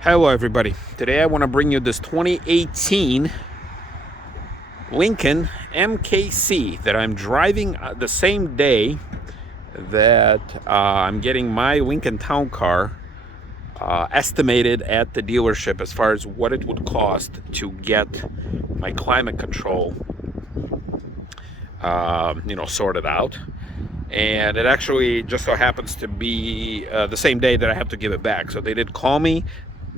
Hello everybody. Today I want to bring you this 2018 Lincoln MKC that I'm driving the same day that I'm getting my Lincoln Town Car estimated at the dealership as far as what it would cost to get my climate control sorted out. And it actually just so happens to be the same day that I have to give it back. So they did call me.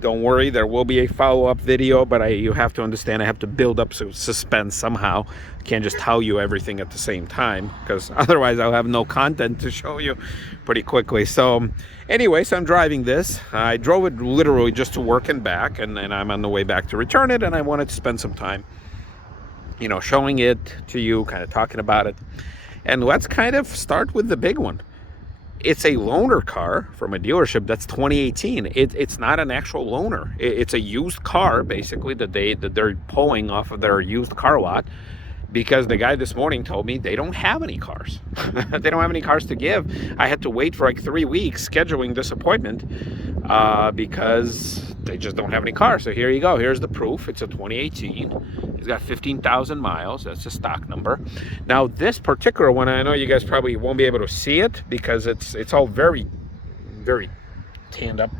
Don't worry, there will be a follow-up video, but you have to understand I have to build up some suspense somehow. I can't just tell you everything at the same time, because otherwise I'll have no content to show you pretty quickly. So anyway, so I'm driving this. I drove it literally just to work and back, and I'm on the way back to return it, and I wanted to spend some time, showing it to you, kind of talking about it. And let's kind of start with the big one. It's a loaner car from a dealership that's 2018. It's not an actual loaner. It's a used car, basically, that they're pulling off of their used car lot, because the guy this morning told me they don't have any cars. They don't have any cars to give. I had to wait for like 3 weeks scheduling this appointment because they just don't have any cars. So here you go. Here's the proof. It's a 2018. It's got 15,000 miles. That's a stock number. Now this particular one, I know you guys probably won't be able to see it because it's all very, very tanned up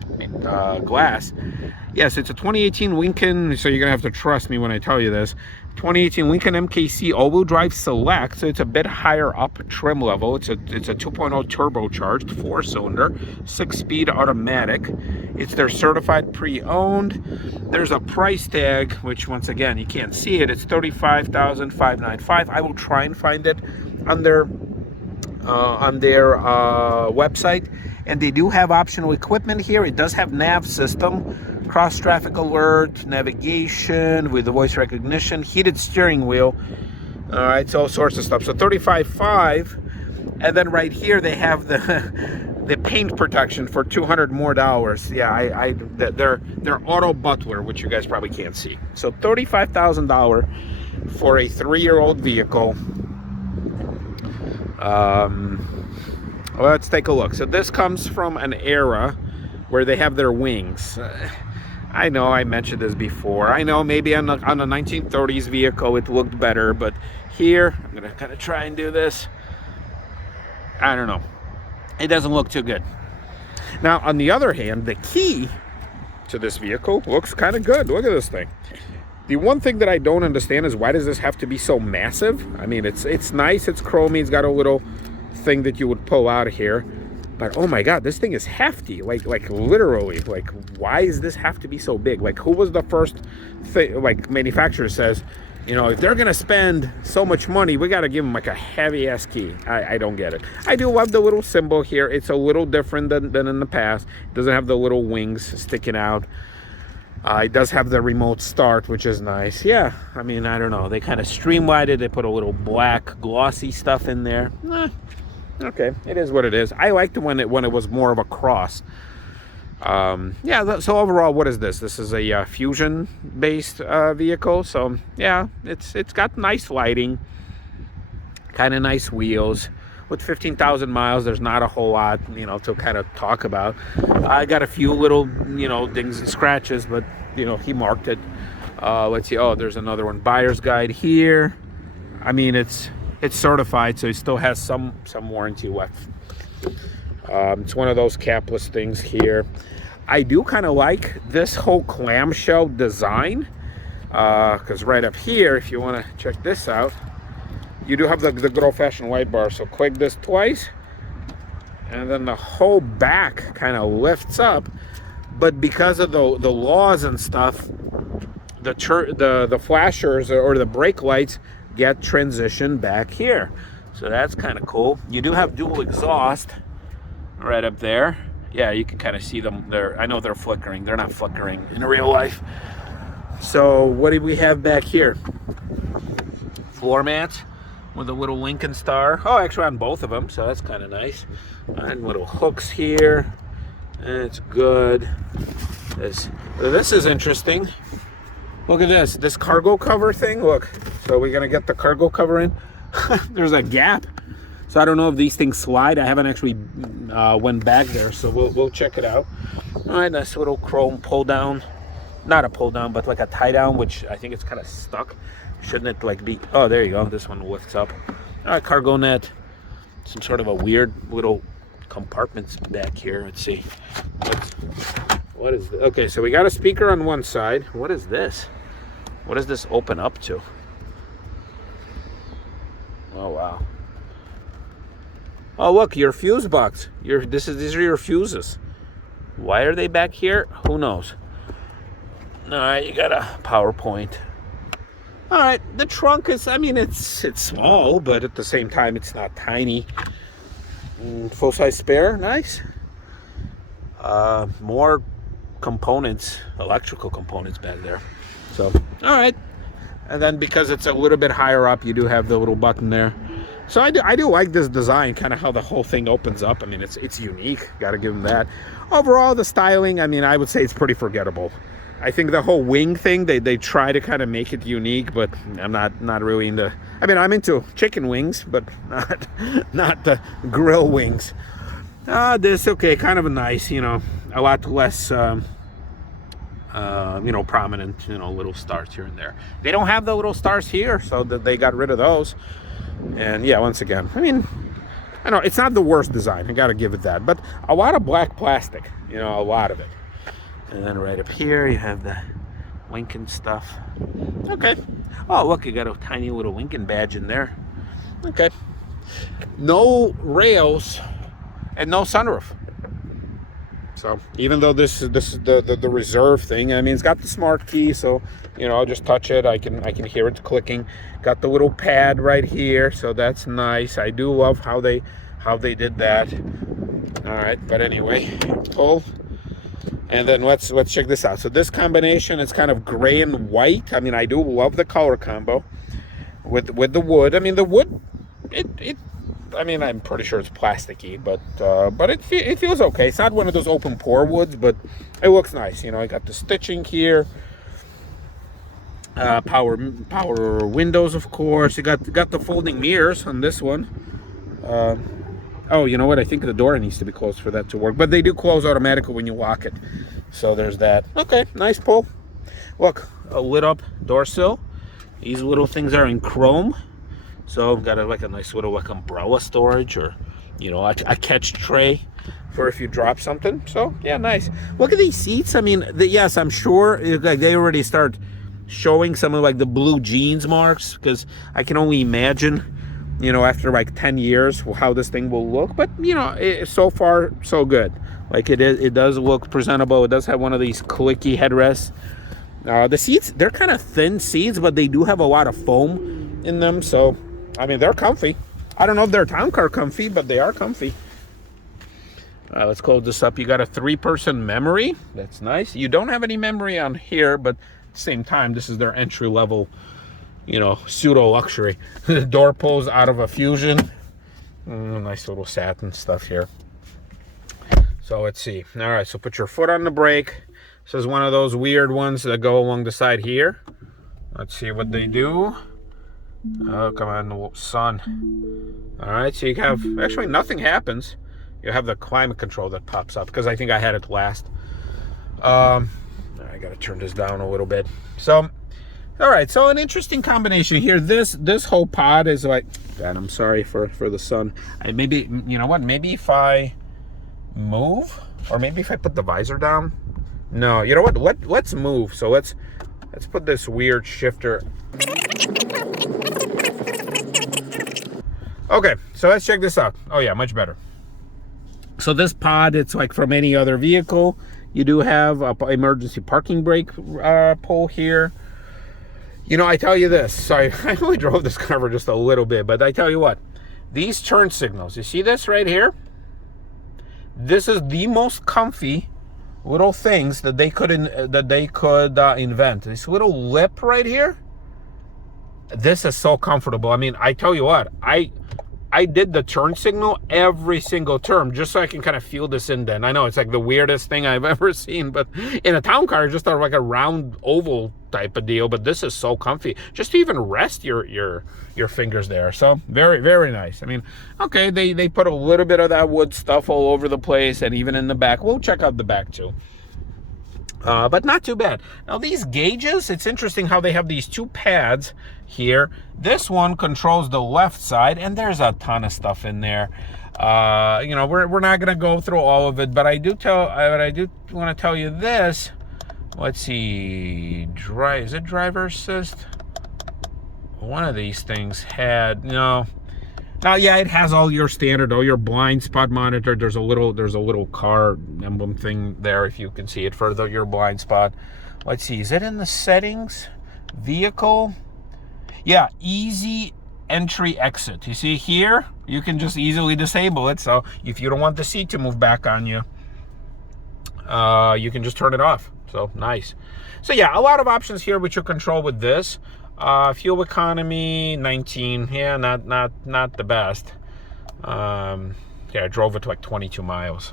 glass. Yes, it's a 2018 Lincoln, so you're gonna have to trust me when I tell you this. 2018 Lincoln MKC all-wheel drive Select, so it's a bit higher up trim level. It's a 2.0 turbocharged 4-cylinder 6-speed automatic. It's their certified pre-owned. There's a price tag, which once again you can't see it. It's $35,595. I will try and find it on their website. And they do have optional equipment here. It does have nav system, cross traffic alert, navigation with the voice recognition, heated steering wheel. All right, so all sorts of stuff. So $35,500, and then right here they have the paint protection for $200 more. Yeah, they're auto butler, which you guys probably can't see. So $35,000 for a 3-year-old vehicle. Let's take a look. So this comes from an era where they have their wings. I know I mentioned this before. I know maybe on a 1930s vehicle it looked better, but here, I'm gonna kind of try and do this. I don't know. It doesn't look too good. Now, on the other hand, the key to this vehicle looks kind of good. Look at this thing. The one thing that I don't understand is why does this have to be so massive? I mean, it's nice, it's chromy, it's got a little thing that you would pull out of here, but oh my god, this thing is hefty, like literally. Like, why does this have to be so big? Like, who was the first thing, like, manufacturer says, if they're gonna spend so much money, we got to give them like a heavy ass key? I don't get it. I do love the little symbol here. It's a little different than in the past. It doesn't have the little wings sticking out. It does have the remote start, which is nice. Yeah, I mean, I don't know, they kind of streamlined it. They put a little black glossy stuff in there. Okay, it is what it is. I liked it when it was more of a cross. Yeah, so overall, what is this? This is a Fusion-based vehicle. So yeah, it's got nice lighting, kind of nice wheels. With 15,000 miles, there's not a whole lot, to kind of talk about. I got a few little, dings and scratches, but he marked it. Let's see. Oh, there's another one. Buyer's guide here. I mean, it's certified, so it still has some warranty left. It's one of those capless things here. I do kind of like this whole clamshell design, because right up here, if you want to check this out, you do have the good old-fashioned light bar. So click this twice, and then the whole back kind of lifts up. But because of the laws and stuff, the flashers or the brake lights get transitioned back here. So that's kind of cool. You do have dual exhaust right up there. Yeah, you can kind of see them there. I know they're flickering. They're not flickering in real life. So what do we have back here? Floor mats with a little Lincoln star. Oh, actually on both of them, so that's kind of nice. And little hooks here. It's good. This is interesting. Look at this cargo cover thing. Look, so we're gonna get the cargo cover in. There's a gap. So I don't know if these things slide. I haven't actually went back there, so we'll check it out. All right, nice little chrome pull down. Not a pull down, but like a tie down, which I think it's kind of stuck. Shouldn't it like be? Oh, there you go. This one lifts up. All right, cargo net. Some sort of a weird little compartments back here. Let's see. What is this? Okay, so we got a speaker on one side. What is this? What does this open up to? Oh wow. Oh look, your fuse box. These are your fuses. Why are they back here? Who knows? All right, you got a PowerPoint. All right, the trunk is, I mean, it's small, but at the same time, it's not tiny. Full-size spare, nice. More components, electrical components back there. So, all right. And then because it's a little bit higher up, you do have the little button there. So I do like this design, kind of how the whole thing opens up. I mean, it's unique. Got to give them that. Overall, the styling, I mean, I would say it's pretty forgettable. I think the whole wing thing, they try to kind of make it unique, but I'm not really into. I mean, I'm into chicken wings, but not the grill wings. This okay, kind of a nice, you know, a lot less, you know, prominent, you know, little stars here and there. They don't have the little stars here, so that they got rid of those. And yeah, once again, I mean, I know it's not the worst design. I got to give it that, but a lot of black plastic, you know, a lot of it. And then right up here, you have the Lincoln stuff. Okay. Oh, look, you got a tiny little Lincoln badge in there. Okay. No rails and no sunroof. So even though this is the reserve thing, I mean, it's got the smart key, so you know, I'll just touch it. I can hear it clicking. Got the little pad right here, so that's nice. I do love how they did that. All right, but anyway, pull. And then let's check this out. So this combination is kind of gray and white. I mean, I do love the color combo with the wood. I mean, the wood, I mean, I'm pretty sure it's plasticky, but it feels okay. It's not one of those open pore woods, but it looks nice. You know, I got the stitching here. Power windows, of course. You got the folding mirrors on this one. Oh, you know what? I think the door needs to be closed for that to work. But they do close automatically when you lock it. So there's that. Okay, nice pull. Look, a lit up door sill. These little things are in chrome. So I've got like a nice little like umbrella storage, or, you know, a catch tray for if you drop something. So yeah, nice. Look at these seats. I mean, yes, I'm sure like they already start showing some of like the blue jeans marks, because I can only imagine, you know, after like 10 years how this thing will look. But you know, so far so good. Like it does look presentable. It does have one of these clicky headrests. The seats, they're kind of thin seats, but they do have a lot of foam in them, so I mean, they're comfy. I don't know if they're town car comfy, but they are comfy. Let's close this up. You got a 3-person memory. That's nice. You don't have any memory on here, but at the same time, this is their entry level, you know, pseudo luxury. The door pulls out of a Fusion. Nice little satin stuff here. So let's see. All right, so put your foot on the brake. This is one of those weird ones that go along the side here. Let's see what they do. Oh, come on, sun. All right, so you have, actually nothing happens. You have the climate control that pops up, because I think I had it last. I got to turn this down a little bit. So, all right, so an interesting combination here. This whole pod is like, and I'm sorry for the sun. Maybe, you know what, maybe if I move, or maybe if I put the visor down. No, you know what, let's move. So let's put this weird shifter. Okay, so let's check this out. Oh yeah, much better. So this pod, it's like from any other vehicle. You do have a emergency parking brake pull here. You know, I tell you this. Sorry, I only drove this car for just a little bit, but I tell you what, these turn signals. You see this right here? This is the most comfy little things that they could invent. This little lip right here. This is so comfortable. I mean, I tell you what, I did the turn signal every single turn just so I can kind of feel this indent. I know it's like the weirdest thing I've ever seen, but in a town car, it's just like a round oval type of deal. But this is so comfy, just to even rest your fingers there. So very, very nice. I mean, okay, they put a little bit of that wood stuff all over the place, and even in the back. We'll check out the back too. But not too bad. Now these gauges, it's interesting how they have these two pads here. This one controls the left side, and there's a ton of stuff in there. You know, we're not gonna go through all of it, but I do want to tell you this. Let's see, is it driver assist? One of these things had, no. Now, yeah, it has all your standard, all your blind spot monitor. There's a little car emblem thing there, if you can see it for your blind spot. Let's see, is it in the settings? Vehicle? Yeah, easy entry exit. You see here, you can just easily disable it. So if you don't want the seat to move back on you, you can just turn it off. So nice. So yeah, a lot of options here which you control with this. Fuel economy 19, yeah, not the best. Yeah, I drove it to like 22 miles.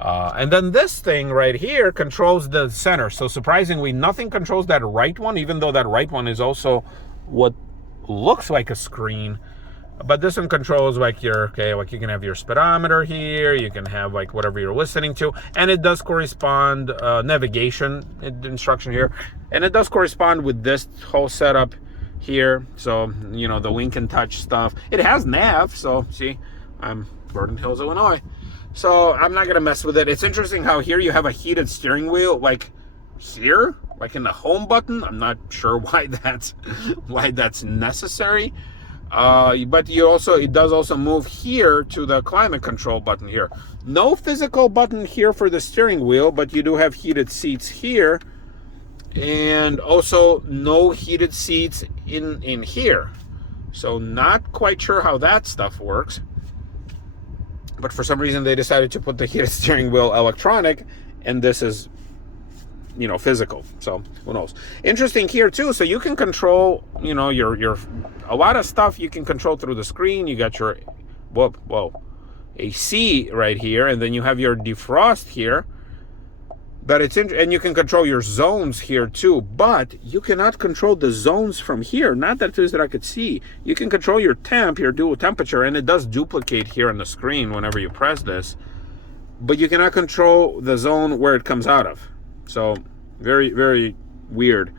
And then this thing right here controls the center. So surprisingly, nothing controls that right one, even though that right one is also what looks like a screen. But this one controls like like you can have your speedometer here, you can have like whatever you're listening to, and it does correspond, navigation instruction here, and it does correspond with this whole setup here. So, you know, the Lincoln Touch stuff. It has nav, so see, I'm Vernon Hills, Illinois. So I'm not gonna mess with it. It's interesting how here you have a heated steering wheel, like here, like in the home button. I'm not sure why that's necessary. But it does also move here to the climate control button here. No physical button here for the steering wheel, but you do have heated seats here, and also no heated seats in here. So not quite sure how that stuff works, but for some reason they decided to put the heated steering wheel electronic, and this is, you know, physical. So who knows? Interesting here too. So you can control, you know, your a lot of stuff you can control through the screen. You got your AC right here, and then you have your defrost here. But and you can control your zones here too. But you cannot control the zones from here. Not that it is that I could see. You can control your temp, your dual temperature, and it does duplicate here on the screen whenever you press this. But you cannot control the zone where it comes out of. So very, very weird.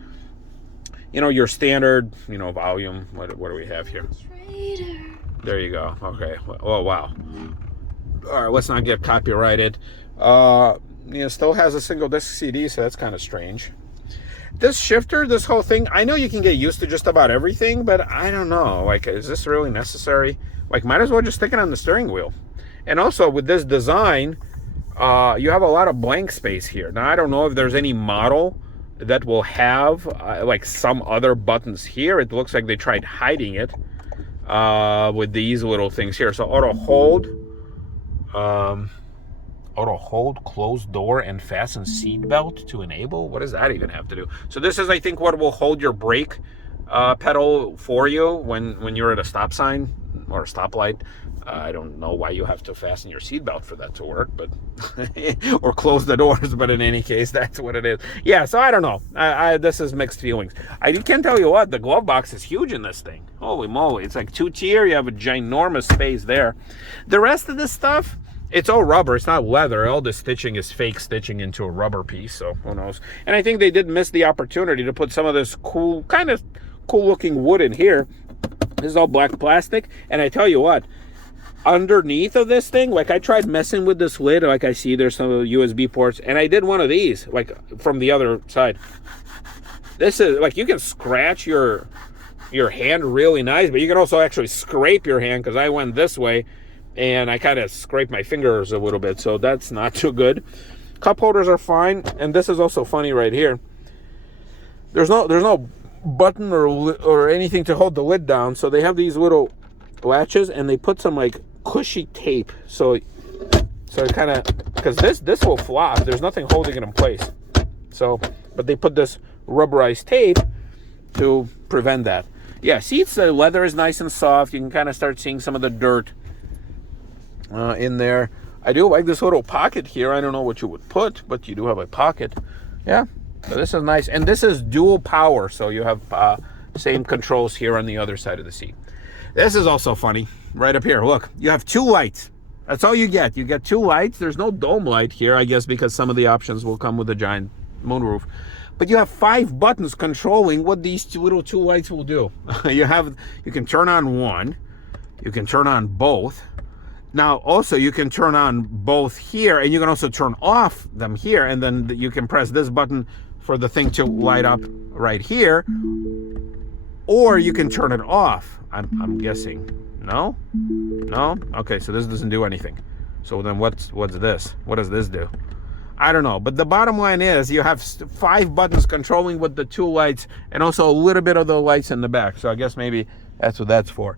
You know, your standard, you know, volume. What do we have here? There you go. Okay. Oh, wow. All right, let's not get copyrighted. It still has a single disc CD, so that's kind of strange. This shifter, this whole thing, I know you can get used to just about everything, but I don't know. Like, is this really necessary? Like, might as well just stick it on the steering wheel. And also, with this design, you have a lot of blank space here. Now, I don't know if there's any model that will have like some other buttons here. It looks like they tried hiding it with these little things here. So auto hold, close door, and fasten seat belt to enable. What does that even have to do? So this is, I think, what will hold your brake pedal for you when you're at a stop sign or a stoplight. I don't know why you have to fasten your seatbelt for that to work, but or close the doors. But in any case, that's what it is. Yeah, so I don't know. This is mixed feelings. I can tell you what, the glove box is huge in this thing. Holy moly, it's like 2-tier. You have a ginormous space there. The rest of this stuff, it's all rubber. It's not leather. All the stitching is fake stitching into a rubber piece. So who knows? And I think they did miss the opportunity to put some of this kind of cool looking wood in here. This is all black plastic, and I tell you what. Underneath of this thing, like I tried messing with this lid, like I see there's some USB ports, and I did one of these, like from the other side. This is like, you can scratch your hand really nice, but you can also actually scrape your hand, because I went this way and I kind of scraped my fingers a little bit, so that's not too good. Cup holders are fine, and this is also funny right here. There's no button or anything to hold the lid down, so they have these little latches, and they put some like cushy tape, so it kind of, because this will flop. There's nothing holding it in place. So, but they put this rubberized tape to prevent that. yeah, seats, the leather is nice and soft. You can kind of start seeing some of the dirt in there. I do like this little pocket here. I don't know what you would put, but you do have a pocket. Yeah, so this is nice. And this is dual power, so you have same controls here on the other side of the seat. This is also funny. Right up here, look, you have 2 lights. That's all you get. You get 2 lights. There's no dome light here, I guess, because some of the options will come with a giant moonroof. But you have 5 buttons controlling what these two lights will do. You can turn on one. You can turn on both. Now, also, you can turn on both here, and you can also turn off them here, and then you can press this button for the thing to light up right here, or you can turn it off. I'm guessing. No? No? Okay, so this doesn't do anything. So then what's this? What does this do? I don't know. But the bottom line is you have 5 buttons controlling with the 2 lights and also a little bit of the lights in the back. So I guess maybe that's what that's for.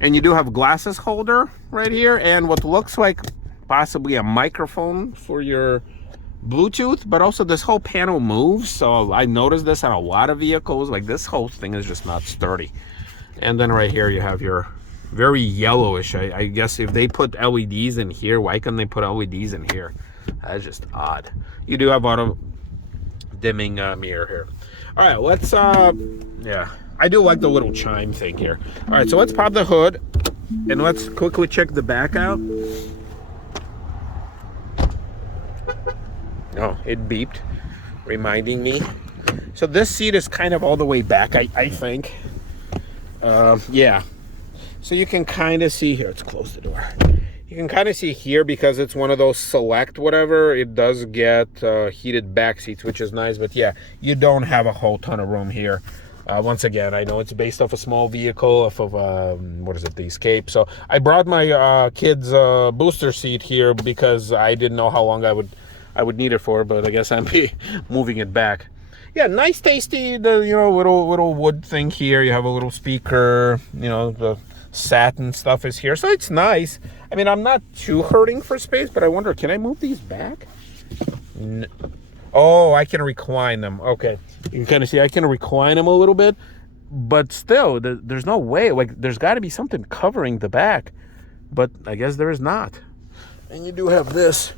And you do have a glasses holder right here and what looks like possibly a microphone for your Bluetooth, but also this whole panel moves. So I noticed this on a lot of vehicles. Like this whole thing is just not sturdy. And then right here you have your very yellowish. I guess if they put LEDs in here, why couldn't they put LEDs in here? That's just odd. You do have auto dimming mirror here. All right, let's yeah, I do like the little chime thing here. All right, so let's pop the hood and let's quickly check the back out. Oh, it beeped, reminding me. So this seat is kind of all the way back, I think. Yeah. So you can kind of see here, let's close the door. You can kind of see here because it's one of those select whatever, it does get heated back seats, which is nice. But yeah, you don't have a whole ton of room here. Once again, I know it's based off a small vehicle, off of, what is it, the Escape. So I brought my kid's booster seat here because I didn't know how long I would need it for, but I guess I'm moving it back. Yeah, nice, tasty, little wood thing here. You have a little speaker, the satin stuff is here, so it's nice. I mean, I'm not too hurting for space, but I wonder, can I move these back? Oh, I can recline them. Okay, you can kind of see I can recline them a little bit, but still, there's no way. Like, there's got to be something covering the back, but I guess there is not. And you do have this.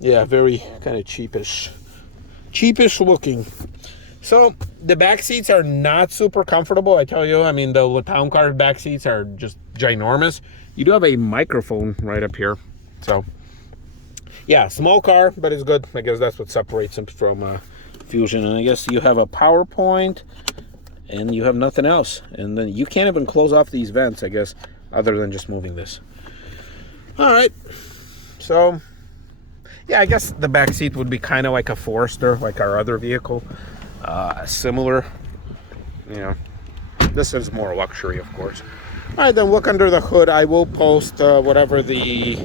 Yeah, very kind of cheapish looking. So the back seats are not super comfortable, I tell you. I mean, the town car back seats are just ginormous. You do have a microphone right up here. So yeah, small car, but it's good. I guess that's what separates them from Fusion. And I guess you have a PowerPoint and you have nothing else. And then you can't even close off these vents, I guess, other than just moving this. All right, so yeah, I guess the back seat would be kind of like a Forester, like our other vehicle. Similar, this is more luxury, of course. All right, then look under the hood. I will post whatever the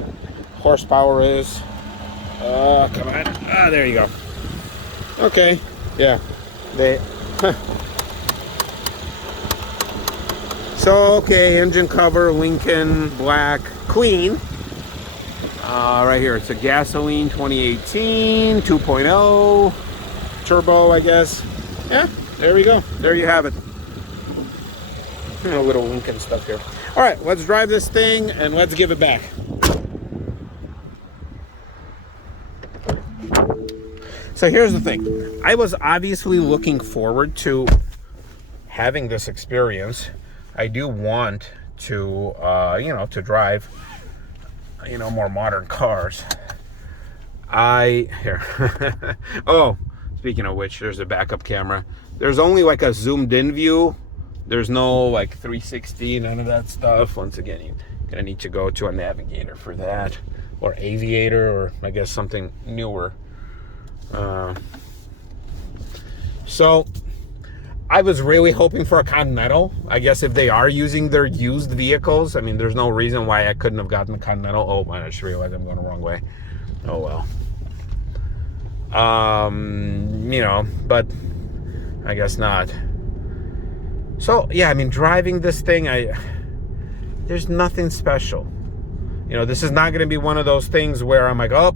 horsepower is. Come on. There you go. Okay, yeah. So, okay, engine cover, Lincoln, black, clean. Right here, it's a gasoline 2018 2.0 turbo, I guess. Yeah, there we go. There you have it. A little Lincoln stuff here. All right, let's drive this thing and let's give it back. So here's the thing. I was obviously looking forward to having this experience. I do want to, to drive, more modern cars. Oh, speaking of which, there's a backup camera. There's only like a zoomed in view. There's no like 360, none of that stuff. Once again, you're gonna need to go to a Navigator for that, or Aviator, or I guess something newer. So I was really hoping for a Continental. I guess if they are using their used vehicles, I mean, there's no reason why I couldn't have gotten the Continental. Oh man, I just realized I'm going the wrong way. Oh well. But I guess not. So yeah, I mean, driving this thing, there's nothing special. This is not going to be one of those things where I'm like, oh,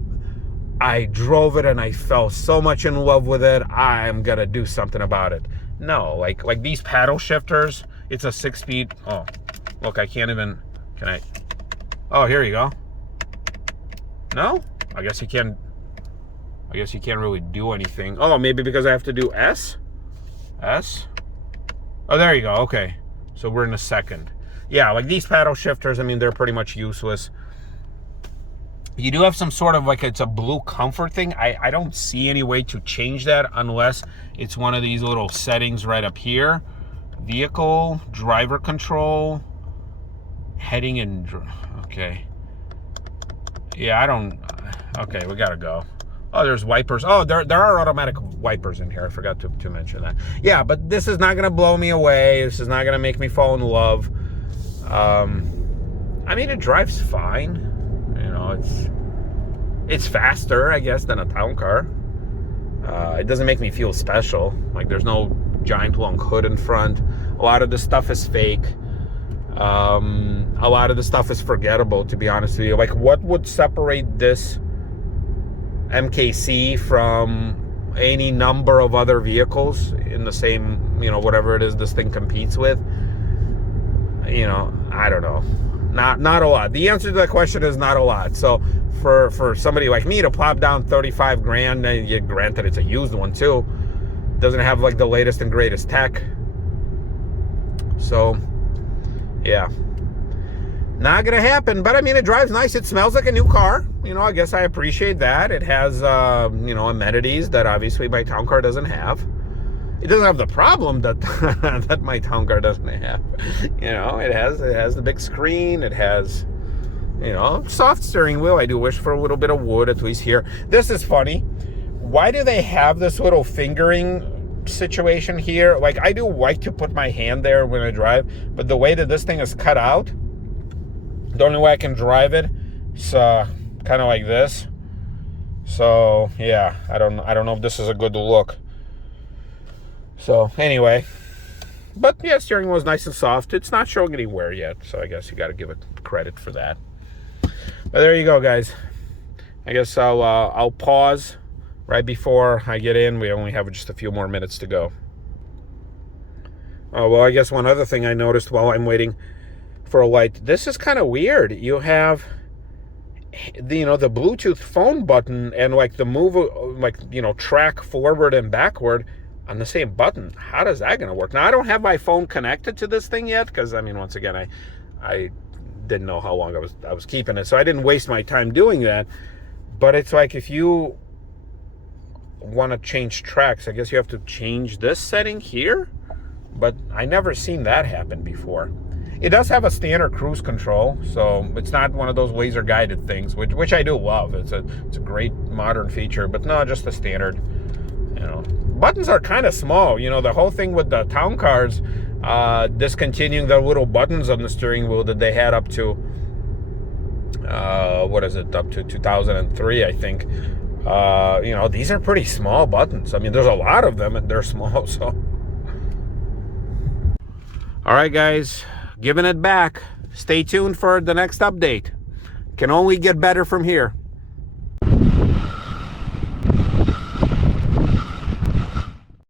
I drove it and I fell so much in love with it, I'm going to do something about it. No, like these paddle shifters, it's a 6-speed. Oh, look, I can't even, can I? Oh, here you go. No? I guess you can't really do anything. Oh, maybe because I have to do S? S? Oh, there you go. Okay. So we're in a second. Yeah, like these paddle shifters, I mean, they're pretty much useless. You do have some sort of like, it's a blue comfort thing. I don't see any way to change that unless it's one of these little settings right up here. Vehicle, driver control, heading and, okay. Yeah, I don't, okay, we gotta go. Oh, there's wipers. Oh, there are automatic wipers in here. I forgot to mention that. Yeah, but this is not gonna blow me away. This is not gonna make me fall in love. I mean, it drives fine. You know, it's faster, I guess, than a town car. It doesn't make me feel special. Like, there's no giant long hood in front. A lot of the stuff is fake. A lot of the stuff is forgettable, to be honest with you. Like, what would separate this MKC from any number of other vehicles in the same, you know, whatever it is this thing competes with? You know, I don't know. Not a lot. The answer to that question is not a lot. So for somebody like me to plop down 35 grand, and granted it's a used one too, doesn't have like the latest and greatest tech. So yeah, not gonna happen. But I mean, it drives nice. It smells like a new car. You know, I guess I appreciate that. It has you know, amenities that obviously my town car doesn't have. It doesn't have the problem that that my town car doesn't have. You know, it has the big screen. It has, you know, soft steering wheel. I do wish for a little bit of wood, at least here. This is funny. Why do they have this little fingering situation here? Like, I do like to put my hand there when I drive, but the way that this thing is cut out, the only way I can drive it is kind of like this. So yeah, I don't know if this is a good look. So anyway, but yeah, steering wheel is nice and soft. It's not showing any wear yet, so I guess you got to give it credit for that. But there you go, guys. I guess I'll pause right before I get in. We only have just a few more minutes to go. Oh, well, I guess one other thing I noticed while I'm waiting for a light. This is kind of weird. You have the, you know, the Bluetooth phone button and like the move, like, you know, track forward and backward on the same button. How does that gonna work? Now, I don't have my phone connected to this thing yet because, I mean, once again, I didn't know how long I was keeping it, so I didn't waste my time doing that. But it's like, if you want to change tracks, I guess you have to change this setting here, but I never seen that happen before. It does have a standard cruise control, so it's not one of those laser guided things, which I do love. It's a great modern feature, but no, just the standard. You know, buttons are kind of small. You know, the whole thing with the town cars, discontinuing the little buttons on the steering wheel that they had up to, what is it, up to 2003, I think. You know, these are pretty small buttons. I mean, there's a lot of them and they're small, so. All right, guys, giving it back. Stay tuned for the next update. Can only get better from here.